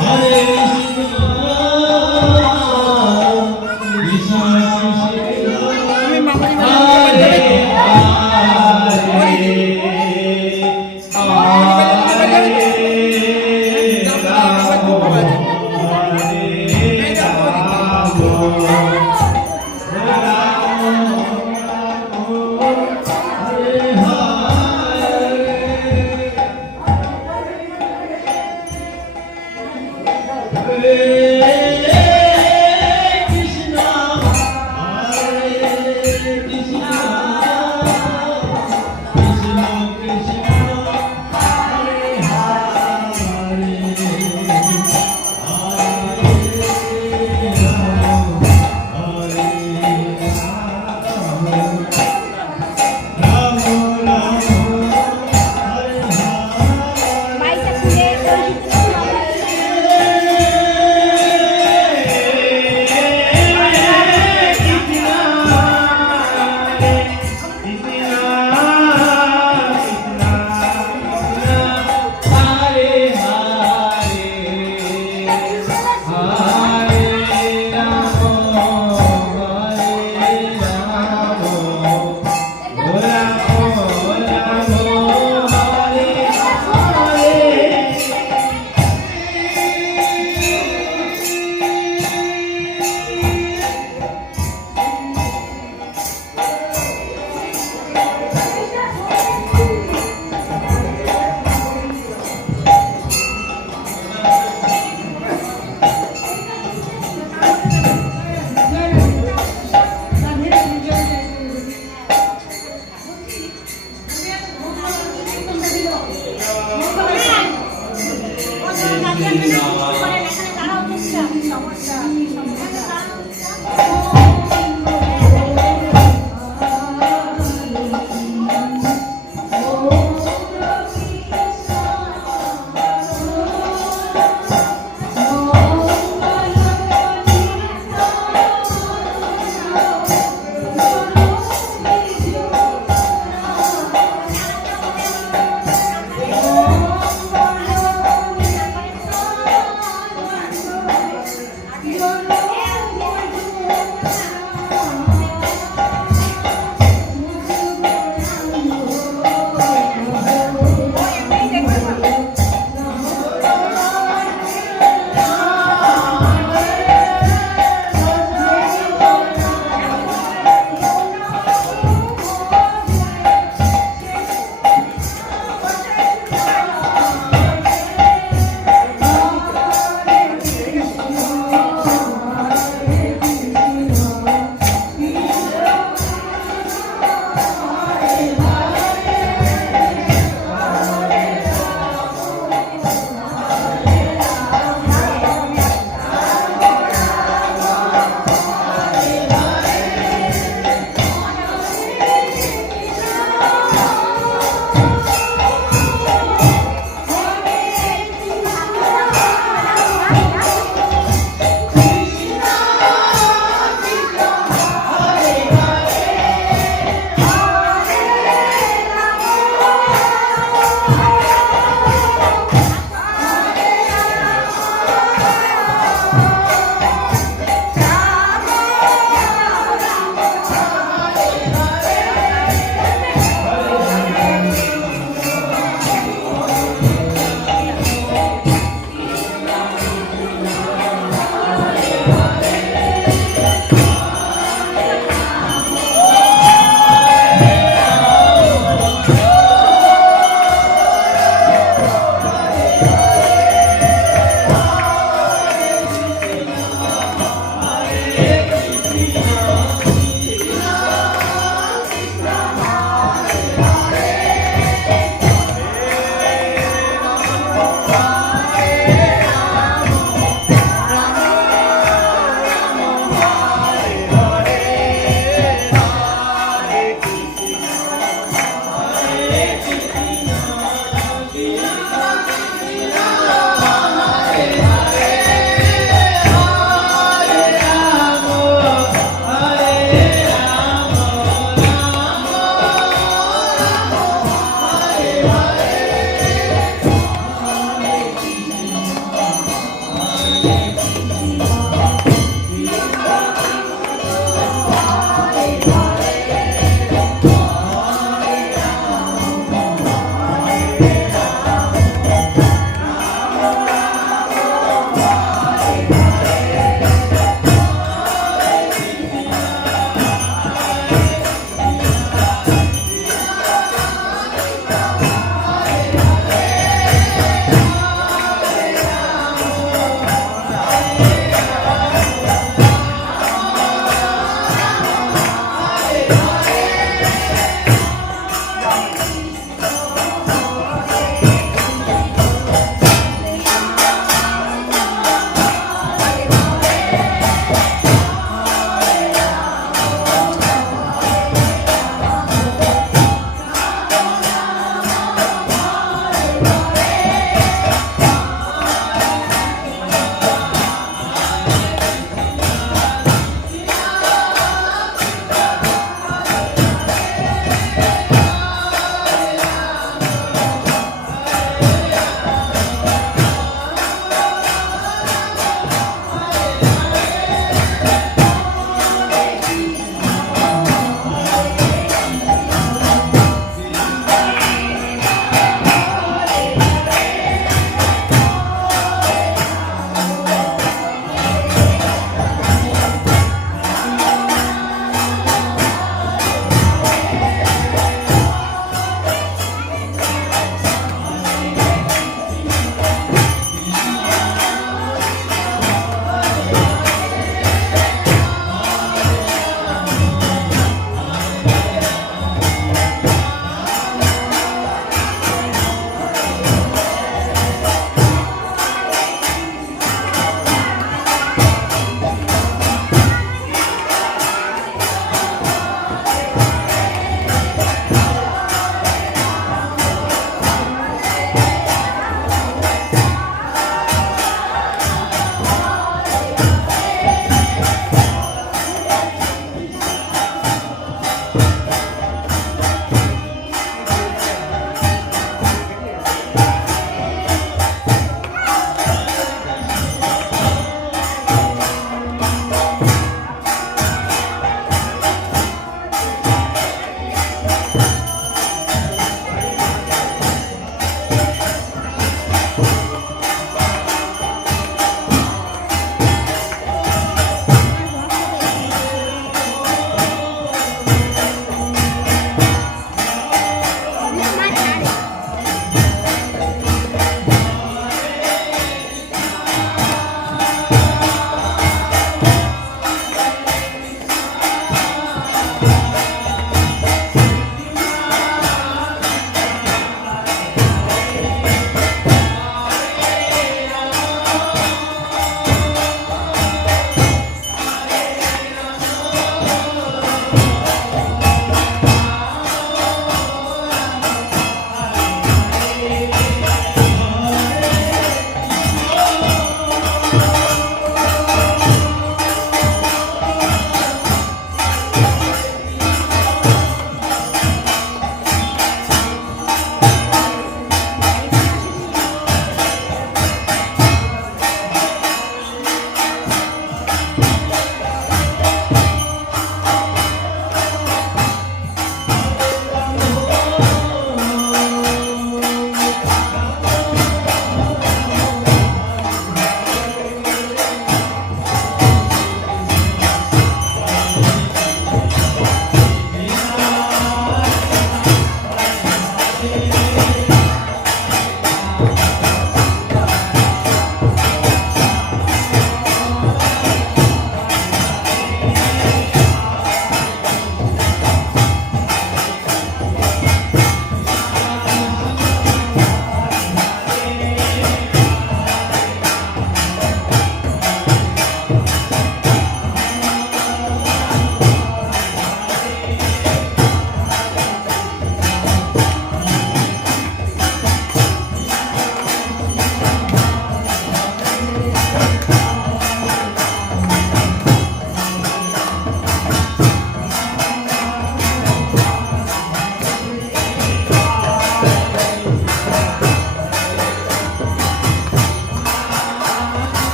Hare Hallelujah.